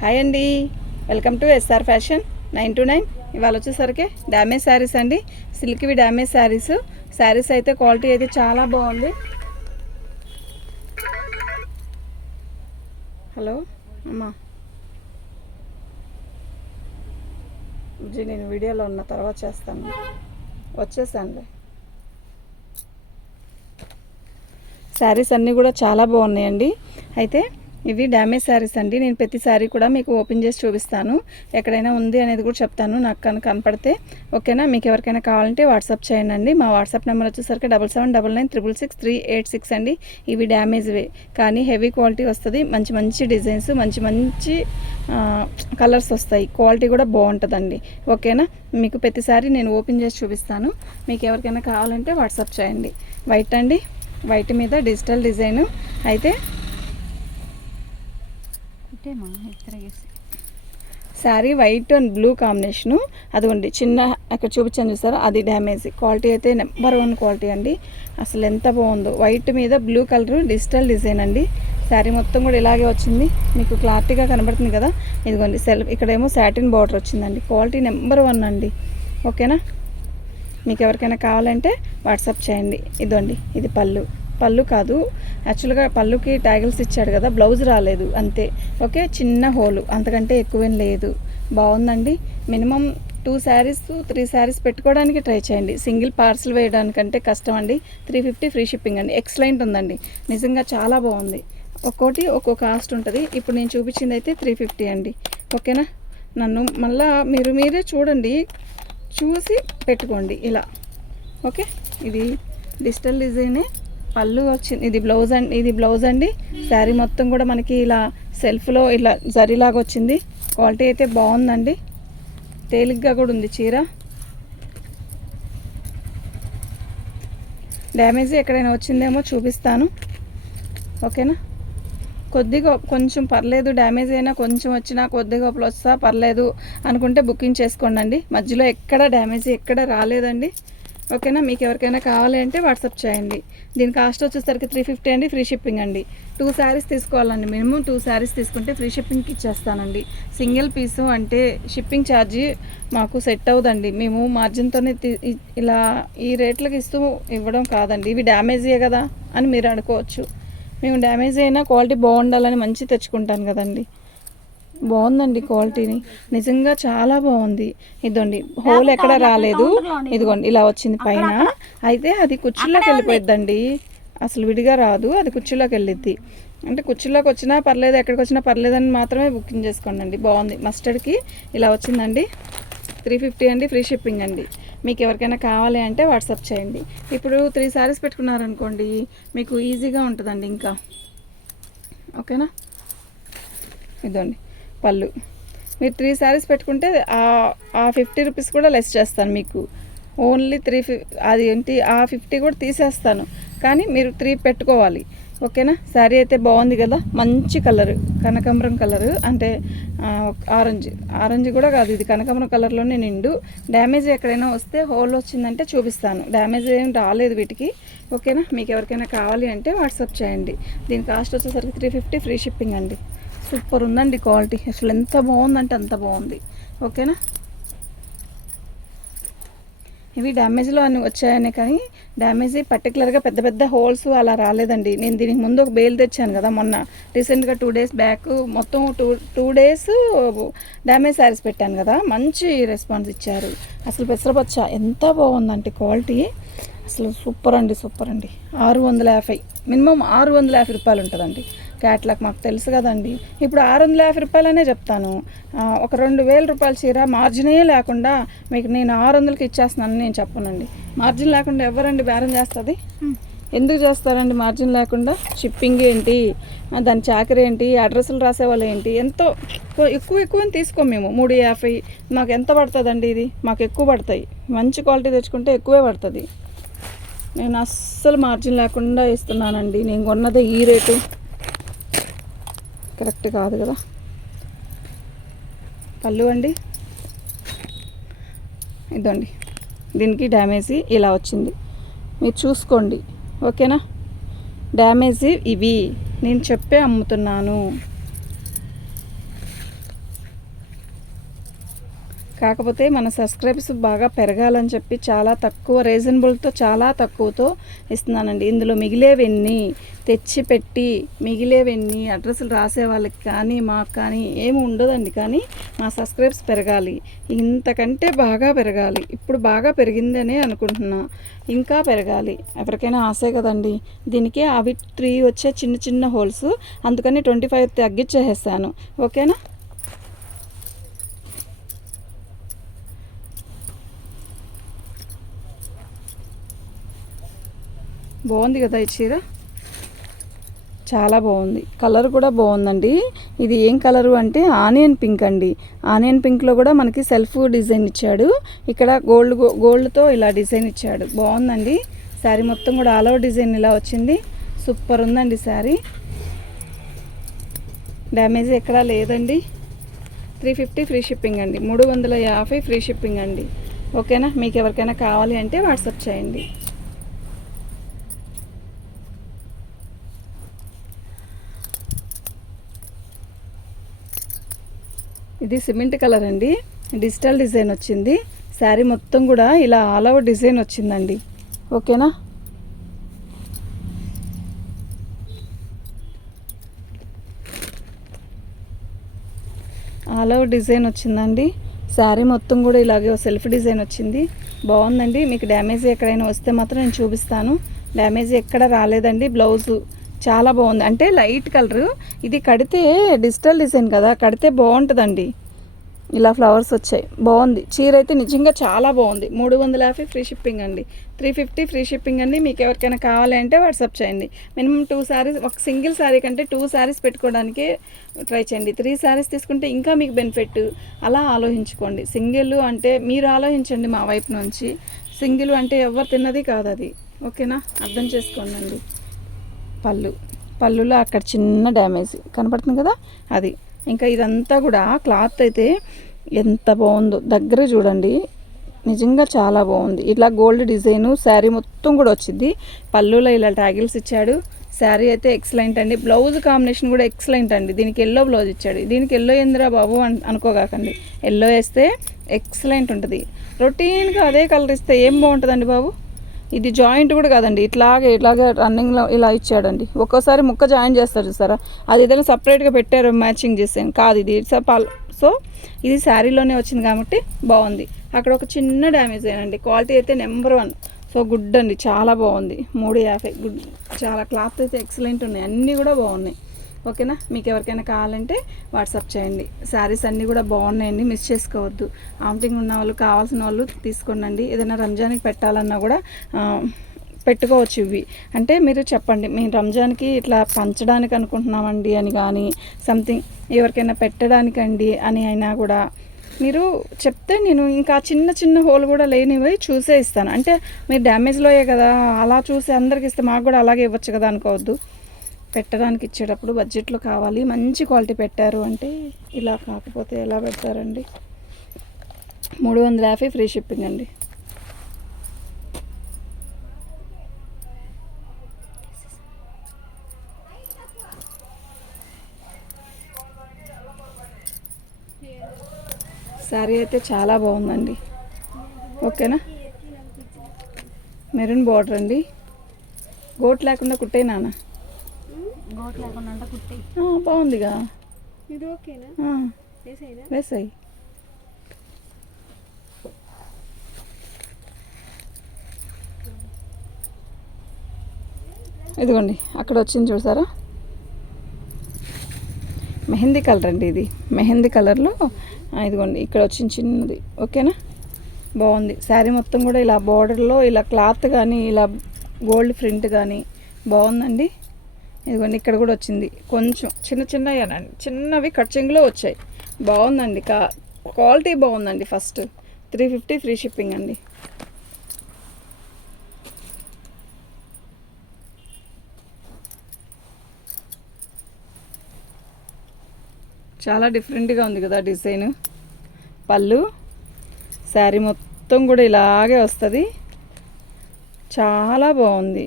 Hi అండి, welcome to SR fashion 929. ఇవాళ వచ్చేసరికి డ్యామేజ్ శారీస్ అండి, సిల్క్వి డ్యామేజ్ శారీస్ అయితే క్వాలిటీ అయితే చాలా బాగుంది. హలో అమ్మా నేను వీడియోలో ఉన్న తర్వాత చేస్తాను, వచ్చేసానులే. శారీస్ అన్నీ కూడా చాలా బాగున్నాయండి. అయితే ఇవి డ్యామేజ్ శారీస్ అండి. నేను ప్రతి శారీ కూడా మీకు ఓపెన్ చేసి చూపిస్తాను, ఎక్కడైనా ఉంది అనేది కూడా చెప్తాను నాకు కనపడితే. ఓకేనా? మీకు ఎవరికైనా కావాలంటే వాట్సాప్ చేయండి. మా వాట్సాప్ నెంబర్ వచ్చేసరికి 7799966386 అండి. ఇవి డ్యామేజ్వే కానీ హెవీ క్వాలిటీ వస్తుంది. మంచి డిజైన్స్, మంచి కలర్స్ వస్తాయి. క్వాలిటీ కూడా బాగుంటుందండి. ఓకేనా? మీకు ప్రతిసారి నేను ఓపెన్ చేసి చూపిస్తాను. మీకు ఎవరికైనా కావాలంటే వాట్సాప్ చేయండి. వైట్ అండి, వైట్ మీద డిజిటల్ డిజైన్. అయితే sari white and blue combination. అదిగోండి చిన్న అక్కడ చూపించాను చూసారా, అది డ్యామేజ్. క్వాలిటీ అయితే నెంబర్ 1 క్వాలిటీ అండి. అసలు ఎంత బాగుందో, వైట్ మీద బ్లూ కలర్ డిజిటల్ డిజైన్ అండి. శారీ మొత్తం కూడా ఇలాగే వచ్చింది, మీకు క్లారిటీగా కనబడుతుంది కదా. ఇదిగోండి ఇక్కడేమో సాటిన్ బార్డర్ వచ్చిందండి. క్వాలిటీ నెంబర్ 1 అండి. ఓకేనా? మీకు ఎవరికైనా కావాలంటే వాట్సాప్ చేయండి. ఇదండి, ఇది పళ్ళు కాదు, యాక్చువల్గా పళ్ళుకి ట్యాగిల్స్ ఇచ్చాడు కదా, బ్లౌజ్ రాలేదు అంతే. ఓకే, చిన్న హోలు, అంతకంటే ఎక్కువేం లేదు. బాగుందండి. మినిమం 2 శారీస్ 3 శారీస్ పెట్టుకోవడానికి ట్రై చేయండి. సింగిల్ పార్సిల్ వేయడానికంటే కష్టం అండి. 350 ఫ్రీ షిప్పింగ్ అండి. ఎక్సలెంట్ ఉందండి, నిజంగా చాలా బాగుంది. ఒక్కోటి ఒక్కో కాస్ట్ ఉంటుంది. ఇప్పుడు నేను చూపించింది అయితే 350 అండి. ఓకేనా? నన్ను మళ్ళీ మీరే చూడండి, చూసి పెట్టుకోండి ఇలా. ఓకే, ఇది డిజిటల్ డిజైనే. పళ్ళు వచ్చింది, ఇది బ్లౌజ్ అండి. శారీ మొత్తం కూడా మనకి ఇలా సెల్ఫ్లో ఇలా జరీలాగా వచ్చింది. క్వాలిటీ అయితే బాగుందండి, తేలిగ్గా కూడా ఉంది చీర. డ్యామేజ్ ఎక్కడైనా వచ్చిందేమో చూపిస్తాను. ఓకేనా? కొంచెం పర్లేదు, డ్యామేజ్ అయినా కొంచెం వచ్చినా కొద్దిగా వస్తా పర్లేదు అనుకుంటే బుకింగ్ చేసుకోండి. మధ్యలో ఎక్కడ డ్యామేజ్ ఎక్కడ రాలేదండి. ఓకేనా? మీకు ఎవరికైనా కావాలి అంటే వాట్సాప్ చేయండి. దీని కాస్ట్ వచ్చేసరికి 350 అండి, ఫ్రీ షిప్పింగ్ అండి. 2 శారీస్ తీసుకోవాలండి. మినిమం 2 శారీస్ తీసుకుంటే ఫ్రీ షిప్పింగ్కి ఇచ్చేస్తానండి. సింగిల్ పీసు అంటే షిప్పింగ్ ఛార్జీ మాకు సెట్ అవుదండి. మేము మార్జిన్తోనే ఇలా ఈ రేట్లకి ఇవ్వడం కాదండి. ఇవి డ్యామేజే కదా అని మీరు అనుకోవచ్చు. మేము డ్యామేజ్ అయినా క్వాలిటీ బాగుండాలని మంచి తెచ్చుకుంటాను కదండి. బాగుందండి, క్వాలిటీని నిజంగా చాలా బాగుంది. ఇదండి, హోల్ ఎక్కడ రాలేదు. ఇదిగోండి ఇలా వచ్చింది పైన. అయితే అది కుర్చీలోకి వెళ్ళిపోయిద్దండి, అసలు విడిగా రాదు. అది కుర్చీలోకి వెళ్ళిద్ది. అంటే కుర్చీలోకి వచ్చినా పర్లేదు, ఎక్కడికి వచ్చినా పర్లేదని మాత్రమే బుకింగ్ చేసుకోండి. బాగుంది. మస్టర్డ్కి ఇలా వచ్చిందండి. 350 అండి, ఫ్రీ షిప్పింగ్ అండి. మీకు ఎవరికైనా కావాలి అంటే వాట్సాప్ చేయండి. ఇప్పుడు 3 శారీస్ పెట్టుకున్నారనుకోండి, మీకు ఈజీగా ఉంటుందండి ఇంకా. ఓకేనా? ఇదండి పళ్ళు. మీరు 3 శారీస్ పెట్టుకుంటే ఆ 50 రూపీస్ కూడా లెస్ చేస్తాను మీకు. ఓన్లీ 3 అది ఏంటి, ఆ 50 కూడా తీసేస్తాను, కానీ మీరు 3 పెట్టుకోవాలి. ఓకేనా? శారీ అయితే బాగుంది కదా, మంచి కలరు, కనకాంబరం కలరు. అంటే ఆరెంజ్ కూడా కాదు, ఇది కనకాంబరం కలర్లోనే నిండు. డ్యామేజ్ ఎక్కడైనా వస్తే హోల్ వచ్చిందంటే చూపిస్తాను. డ్యామేజ్ ఏం రాలేదు వీటికి. ఓకేనా? మీకు ఎవరికైనా కావాలి అంటే వాట్సాప్ చేయండి. దీని కాస్ట్ వచ్చేసరికి 350 ఫ్రీ షిప్పింగ్ అండి. సూపర్ ఉందండి క్వాలిటీ, అసలు ఎంత బాగుందంటే అంత బాగుంది. ఓకేనా? ఇవి డ్యామేజ్లో అని వచ్చాయనే కానీ డ్యామేజ్ పర్టికులర్గా పెద్ద హోల్స్ అలా రాలేదండి. నేను దీనికి ముందు ఒక బేల్ తెచ్చాను కదా మొన్న రీసెంట్గా 2 డేస్ బ్యాక్. మొత్తం 2 డేస్ డ్యామేజ్ శారీస్ పెట్టాను కదా, మంచి రెస్పాన్స్ ఇచ్చారు. అసలు పెసరపచ్చ ఎంత బాగుందంటే క్వాలిటీ, అసలు సూపర్ అండి. 650, మినిమం 650 రూపాయలు ఉంటుందండి. క్యాట్లాగ్ మాకు తెలుసు కదండి. ఇప్పుడు 650 రూపాయలనే చెప్తాను. ఒక 2000 రూపాయల చీర మార్జినే లేకుండా మీకు నేను 600కి ఇచ్చేస్తున్నాను నేను చెప్పనండి. మార్జిన్ లేకుండా ఎవరండి బేరం చేస్తుంది? ఎందుకు చేస్తారండి మార్జిన్ లేకుండా? షిప్పింగ్ ఏంటి, దాని చాకరీ ఏంటి, అడ్రస్లు రాసేవాళ్ళు ఏంటి, ఎంతో ఎక్కువ తీసుకోం మేము. 350 మాకు ఎంత పడుతుందండి? ఇది మాకు ఎక్కువ పడతాయి. మంచి క్వాలిటీ తెచ్చుకుంటే ఎక్కువే పడుతుంది. నేను అస్సలు మార్జిన్ లేకుండా ఇస్తున్నానండి. నేను కొన్నదే ఈ రేటు, కరెక్ట్ కాదు కదా. పళ్ళు అండి, ఇదండి, దీనికి డ్యామేజ్ ఇలా వచ్చింది, మీరు చూసుకోండి. ఓకేనా? డ్యామేజ్ ఇవి నేను చెప్పే అమ్ముతున్నాను. కాకపోతే మన సబ్స్క్రైబర్స్ బాగా పెరగాలని చెప్పి చాలా తక్కువ రీజనబుల్తో చాలా తక్కువతో ఇస్తున్నానండి. ఇందులో మిగిలేవన్నీ తెచ్చిపెట్టి మిగిలేవన్నీ అడ్రస్లు రాసే వాళ్ళకి కానీ మాకు కానీ ఏమి ఉండదండి. కానీ మా సబ్స్క్రైబర్స్ పెరగాలి, ఇంతకంటే బాగా పెరగాలి. ఇప్పుడు బాగా పెరిగిందనే అనుకుంటున్నా, ఇంకా పెరగాలి. ఎవరికైనా ఆశే కదండి. దీనికి అవి 3 వచ్చే చిన్న చిన్న హోల్స్, అందుకని 25 తగ్గించేసేసాను. ఓకేనా. బాగుంది కదా ఈ చీర, చాలా బాగుంది. కలర్ కూడా బాగుందండి. ఇది ఏం కలరు అంటే ఆనియన్ పింక్ అండి. ఆనియన్ పింక్లో కూడా మనకి సెల్ఫ్ డిజైన్ ఇచ్చాడు. ఇక్కడ గోల్డ్తో ఇలా డిజైన్ ఇచ్చాడు. బాగుందండి. శారీ మొత్తం కూడా ఆల్ ఓవర్ డిజైన్ ఇలా వచ్చింది. సూపర్ ఉందండి శారీ. డ్యామేజ్ ఎక్కడా లేదండి. 350 ఫ్రీ షిప్పింగ్ అండి. 350 ఫ్రీ షిప్పింగ్ అండి. ఓకేనా. మీకు ఎవరికైనా కావాలి అంటే వాట్సాప్ చేయండి. ఇది సిమెంట్ కలర్ అండి. డిజిటల్ డిజైన్ వచ్చింది. శారీ మొత్తం కూడా ఇలా ఆల్ ఓవర్ డిజైన్ వచ్చిందండి. ఓకేనా. ఆల్ ఓవర్ డిజైన్ వచ్చిందండి. శారీ మొత్తం కూడా ఇలాగే సెల్ఫ్ డిజైన్ వచ్చింది. బాగుందండి. మీకు డ్యామేజ్ ఎక్కడైనా వస్తే మాత్రం నేను చూపిస్తాను. డ్యామేజ్ ఎక్కడ రాలేదండి. బ్లౌజు చాలా బాగుంది. అంటే లైట్ కలరు, ఇది కడితే డిజిటల్ డిజైన్ కదా, కడితే బాగుంటుందండి. ఇలా ఫ్లవర్స్ వచ్చాయి. బాగుంది. చీర అయితే నిజంగా చాలా బాగుంది. 350 ఫ్రీ షిప్పింగ్ అండి. 350 ఫ్రీ షిప్పింగ్ అండి. మీకు ఎవరికైనా కావాలి అంటే వాట్సాప్ చేయండి. మినిమం 2 శారీస్, ఒక సింగిల్ శారీ కంటే 2 శారీస్ పెట్టుకోవడానికి ట్రై చేయండి. 3 శారీస్ తీసుకుంటే ఇంకా మీకు బెనిఫిట్. అలా ఆలోచించుకోండి. సింగిల్ అంటే మీరు ఆలోచించండి మా వైపు నుంచి. సింగిల్ అంటే ఎవరు తిన్నది కాదు అది. ఓకేనా. అర్థం చేసుకోండి. పళ్ళులో అక్కడ చిన్న డ్యామేజ్ కనపడుతుంది కదా, అది. ఇంకా ఇదంతా కూడా క్లాత్ అయితే ఎంత బాగుందో దగ్గర చూడండి. నిజంగా చాలా బాగుంది. ఇట్లా గోల్డ్ డిజైను శారీ మొత్తం కూడా వచ్చింది. పళ్ళులో ఇలా ట్యాగిల్స్ ఇచ్చాడు. శారీ అయితే ఎక్సలెంట్ అండి. బ్లౌజ్ కాంబినేషన్ కూడా ఎక్సలెంట్ అండి. దీనికి ఎల్లో బ్లౌజ్ ఇచ్చాడు. దీనికి ఎల్లో ఏందిరా బాబు అనుకోగాకండి. ఎల్లో వేస్తే ఎక్సలెంట్ ఉంటుంది. రొటీన్గా అదే కలర్ ఇస్తే ఏం బాగుంటుందండి బాబు. ఇది జాయింట్ కూడా కాదండి, ఇట్లాగే రన్నింగ్లో ఇలా ఇచ్చాడండి. ఒక్కోసారి ముక్క జాయిన్ చేస్తారు చూసారా, అది ఏదైనా సపరేట్గా పెట్టారు మ్యాచింగ్ చేసాను కాదు. ఇది సో ఇది శారీలోనే వచ్చింది కాబట్టి బాగుంది. అక్కడ ఒక చిన్న డ్యామేజ్ అయ్యండి. క్వాలిటీ అయితే నెంబర్ 1. సో గుడ్ అండి, చాలా బాగుంది. 350 గుడ్. చాలా క్లాత్ అయితే ఎక్సలెంట్ ఉన్నాయి. అన్నీ కూడా బాగున్నాయి. ఓకేనా. మీకు ఎవరికైనా కావాలంటే వాట్సాప్ చేయండి. శారీస్ అన్నీ కూడా బాగున్నాయండి, మిస్ చేసుకోవద్దు. ఆమ్టింగ్ ఉన్న వాళ్ళు, కావాల్సిన వాళ్ళు తీసుకోండి. ఏదైనా రంజాన్కి పెట్టాలన్నా కూడా పెట్టుకోవచ్చు. ఇవి అంటే మీరు చెప్పండి, మేము రంజాన్కి ఇట్లా పంచడానికి అనుకుంటున్నామండి అని కానీ, సంథింగ్ ఎవరికైనా పెట్టడానికండి అని అయినా కూడా మీరు చెప్తే నేను ఇంకా చిన్న చిన్న హోల్ కూడా లేనివి చూసే ఇస్తాను. అంటే మీరు డ్యామేజ్లోయే కదా, అలా చూసి అందరికి ఇస్తే మాకు కూడా అలాగే ఇవ్వచ్చు కదా అనుకోవద్దు. పెట్టడానికి ఇచ్చేటప్పుడు బడ్జెట్లో కావాలి, మంచి క్వాలిటీ పెట్టారు అంటే. ఇలా కాకపోతే ఎలా పెడతారండి. 350 ఫ్రీ షిప్పింగ్ అండి. శారీ అయితే చాలా బాగుందండి. ఓకేనా. మెరూన్ బార్డర్ అండి. గోట్ లేకుండా కుట్టే నాన్న. బాగుందిగా. వేసాయి. ఇదిగోండి అక్కడ వచ్చింది చూసారా, మెహందీ కలర్ అండి. ఇది మెహందీ కలర్లో ఇదిగోండి ఇక్కడ వచ్చింది చిన్నది. ఓకేనా. బాగుంది. శారీ మొత్తం కూడా ఇలా బార్డర్లో ఇలా క్లాత్ కానీ ఇలా గోల్డ్ ప్రింట్ కానీ బాగుందండి. ఇదిగోండి ఇక్కడ కూడా వచ్చింది కొంచెం చిన్నవి, చిన్నవి కట్చింగ్లో వచ్చాయి. బాగుందండి. క్వాలిటీ బాగుందండి. ఫస్ట్ 350 ఫ్రీ షిప్పింగ్ అండి. చాలా డిఫరెంట్గా ఉంది కదా డిజైన్. పళ్ళు, శారీ మొత్తం కూడా ఇలాగే వస్తుంది. చాలా బాగుంది.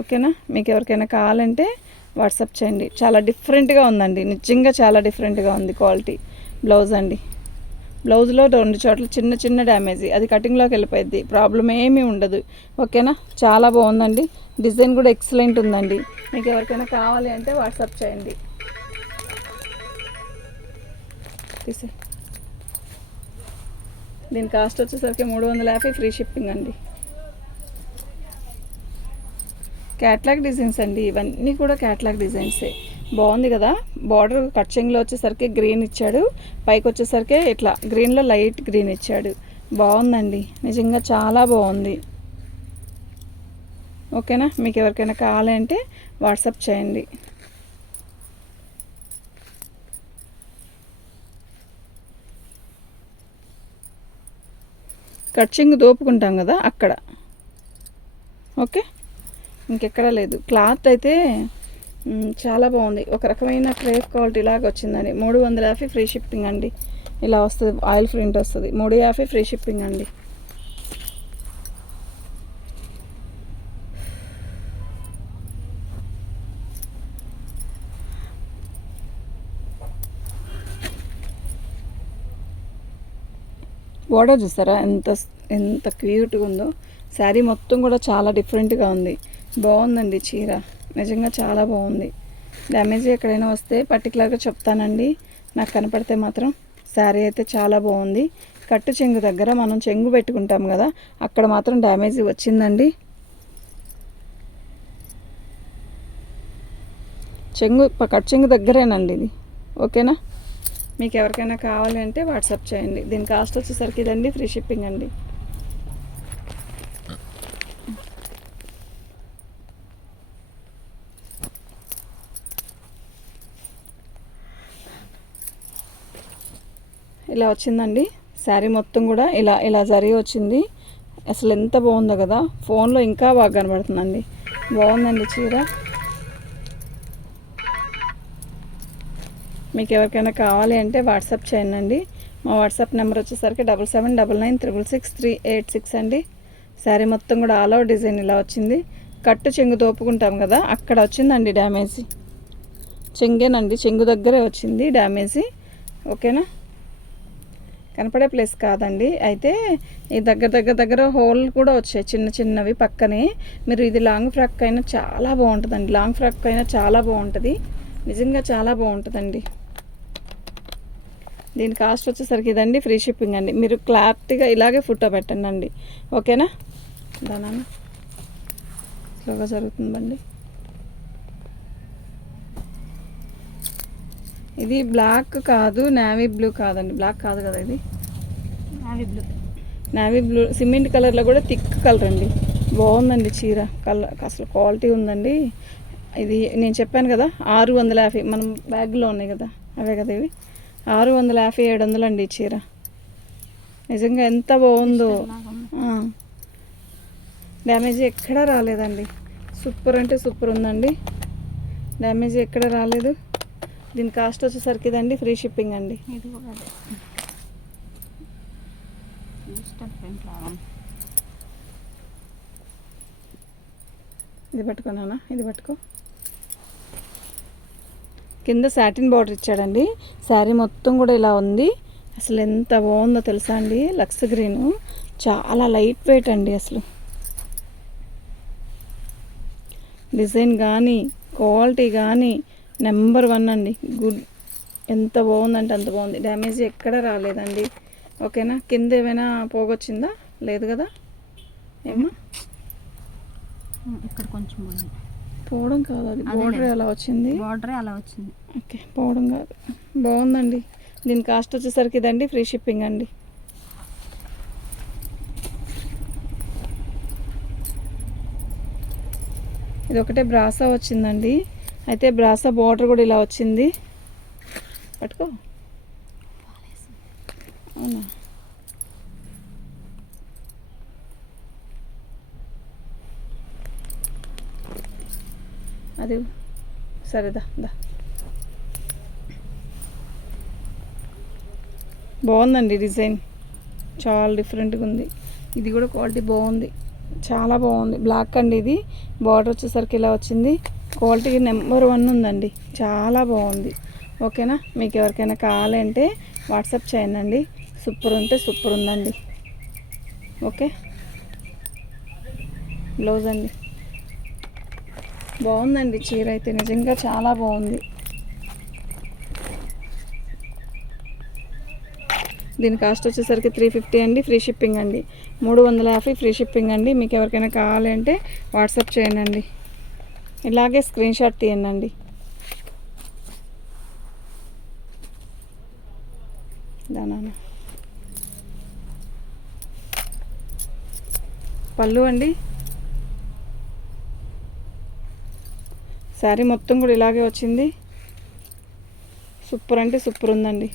ఓకేనా. మీకు ఎవరికైనా కావాలంటే వాట్సాప్ చేయండి. చాలా డిఫరెంట్గా ఉందండి. నిజంగా చాలా డిఫరెంట్గా ఉంది క్వాలిటీ. బ్లౌజ్ అండి. బ్లౌజ్లో 2 చోట్ల చిన్న చిన్న డ్యామేజ్, అది కటింగ్లోకి వెళ్ళిపోయింది, ప్రాబ్లం ఏమీ ఉండదు. ఓకేనా, చాలా బాగుందండి. డిజైన్ కూడా ఎక్సలెంట్ ఉందండి. మీకు ఎవరికైనా కావాలి అంటే వాట్సాప్ చేయండి. తీసే దీని కాస్ట్ వచ్చేసరికి 350 ఫ్రీ షిప్పింగ్ అండి. క్యాట్లాగ్ డిజైన్స్ అండి, ఇవన్నీ కూడా క్యాట్లాగ్ డిజైన్సే. బాగుంది కదా. బార్డర్ కట్చింగ్లో వచ్చేసరికి గ్రీన్ ఇచ్చాడు, పైకి వచ్చేసరికి ఇట్లా గ్రీన్లో లైట్ గ్రీన్ ఇచ్చాడు. బాగుందండి, నిజంగా చాలా బాగుంది. ఓకేనా, మీకు ఎవరికైనా కావాలంటే వాట్సాప్ చేయండి. కట్చింగ్ దోపుకుంటాం కదా అక్కడ. ఓకే, ఇంకెక్కడా లేదు. క్లాత్ అయితే చాలా బాగుంది, ఒక రకమైన క్రేప్ క్వాలిటీ లాగా వచ్చిందండి. 350 ఫ్రీ షిప్పింగ్ అండి. ఇలా వస్తుంది, ఆయిల్ ప్రింట్ వస్తుంది. 350 ఫ్రీ షిప్పింగ్ అండి. బార్డర్ చూస్తారా ఎంత ఎంత క్యూట్గా ఉందో. శారీ మొత్తం కూడా చాలా డిఫరెంట్గా ఉంది. బాగుందండి చీర, నిజంగా చాలా బాగుంది. డ్యామేజ్ ఎక్కడైనా వస్తే పర్టికులర్గా చెప్తానండి, నాకు కనపడితే మాత్రం. శారీ అయితే చాలా బాగుంది. కట్టు చెంగు దగ్గర మనం చెంగు పెట్టుకుంటాం కదా, అక్కడ మాత్రం డ్యామేజ్ వచ్చిందండి. చెంగు కట్టు చెంగు దగ్గరేనండి ఇది. ఓకేనా, మీకు ఎవరికైనా కావాలి అంటే వాట్సాప్ చేయండి. దీని కాస్ట్ వచ్చేసరికి ఇదండి, ఫ్రీ షిప్పింగ్ అండి. ఇలా వచ్చిందండి శారీ మొత్తం కూడా, ఇలా ఇలా జరిగి వచ్చింది. అసలు ఎంత బాగుందో కదా, ఫోన్లో ఇంకా బాగా కనబడుతుందండి. బాగుందండి చీర. మీకు ఎవరికైనా కావాలి అంటే వాట్సాప్ చేయండి. మా వాట్సాప్ నెంబర్ వచ్చేసరికి 7799666386 అండి. శారీ మొత్తం కూడా ఆల్ ఓవర్ డిజైన్ ఇలా వచ్చింది. కట్టు చెంగు తోపుకుంటాం కదా, అక్కడ వచ్చిందండి డ్యామేజ్. చెంగేనండి, చెంగు దగ్గరే వచ్చింది డ్యామేజ్. ఓకేనా, కనపడే ప్లేస్ కాదండి. అయితే ఈ దగ్గర హోల్ కూడా వచ్చాయి చిన్న చిన్నవి పక్కనే. మీరు ఇది లాంగ్ ఫ్రాక్ అయినా చాలా బాగుంటుందండి. లాంగ్ ఫ్రాక్ అయినా చాలా బాగుంటుంది, నిజంగా చాలా బాగుంటుందండి. దీని కాస్ట్ వచ్చేసరికి ఇదండి, ఫ్రీ షిప్పింగ్ అండి. మీరు క్లారిటీగా ఇలాగే ఫోటో పెట్టండి అండి. ఓకేనా, దానా స్లోగా జరుగుతుందండి. ఇది బ్లాక్ కాదు, నేవీ బ్లూ కాదండి. బ్లాక్ కాదు కదా ఇది, నేవీ బ్లూ సిమెంట్ కలర్లో కూడా థిక్ కలర్ అండి. బాగుందండి చీర, కలర్ అసలు క్వాలిటీ ఉందండి. ఇది నేను చెప్పాను కదా 650, మనం బ్యాగ్లో ఉన్నాయి కదా అవే కదా ఇవి. 650 700 అండి ఈ చీర. నిజంగా ఎంత బాగుందో. డ్యామేజ్ ఎక్కడా రాలేదండి. సూపర్ అంటే సూపర్ ఉందండి, డ్యామేజ్ ఎక్కడ రాలేదు. దీని కాస్ట్ వచ్చేసరికి ఇదండి, ఫ్రీ షిప్పింగ్ అండి. ఇది పట్టుకున్నానా, ఇది పట్టుకో. కింద సాటిన్ బార్డర్ ఇచ్చాడండి. శారీ మొత్తం కూడా ఇలా ఉంది. అసలు ఎంత బాగుందో తెలుసా అండి. లక్స్ గ్రీను చాలా లైట్ వెయిట్ అండి. అసలు డిజైన్ కానీ క్వాలిటీ కానీ నెంబర్ 1 అండి. గుడ్, ఎంత బాగుందంటే అంత బాగుంది. డ్యామేజ్ ఎక్కడ రాలేదండి. ఓకేనా, కింద ఏమైనా పోగొచ్చిందా? లేదు కదా. ఏమో ఇక్కడ కొంచెం పోవడం కాదు, అది బార్డర్ అలా వచ్చింది. బార్డర్ అలా వచ్చింది. ఓకే, పోవడం కాదు. బాగుందండి. దీని కాస్ట్ వచ్చేసరికి ఇదండి, ఫ్రీ షిప్పింగ్ అండి. ఇది ఒకటే బ్రాసా వచ్చిందండి. అయితే బ్రాసా బార్డర్ కూడా ఇలా వచ్చింది. పట్టుకో. అవునా, అది సరేదా. బాగుందండి డిజైన్, చాలా డిఫరెంట్గా ఉంది. ఇది కూడా క్వాలిటీ బాగుంది, చాలా బాగుంది. బ్లాక్ అండి ఇది. బార్డర్ వచ్చేసరికి ఇలా వచ్చింది. క్వాలిటీ నెంబర్ 1 ఉందండి, చాలా బాగుంది. ఓకేనా. మీకు ఎవరికైనా కావాలంటే వాట్సాప్ చేయండి. సూపర్ ఉంటే సూపర్ ఉందండి. ఓకే. బ్లౌజ్ అండి, బాగుందండి చీర అయితే నిజంగా చాలా బాగుంది. దీని కాస్ట్ వచ్చేసరికి 350 అండి, ఫ్రీ షిప్పింగ్ అండి. 350 ఫ్రీ షిప్పింగ్ అండి. మీకు ఎవరికైనా కావాలంటే వాట్సాప్ చేయండి. ఇలాగే స్క్రీన్ షాట్ తీయండి. దానా పళ్ళు అండి, శారీ మొత్తం కూడా ఇలాగే వచ్చింది. సూపర్ అంటే సూపర్ ఉందండి.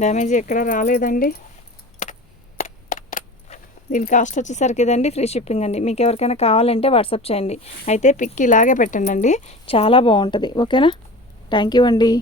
డ్యామేజ్ ఎక్కడ రాలేదండి. దీని కాస్ట్ వచ్చేసరికి ఇదండి, ఫ్రీ షిప్పింగ్ అండి. మీకు ఎవరికైనా కావాలంటే వాట్సాప్ చేయండి. అయితే పిక్ ఇలాగే పెట్టండి, చాలా బాగుంటుంది. ఓకేనా. థ్యాంక్ యూ అండి.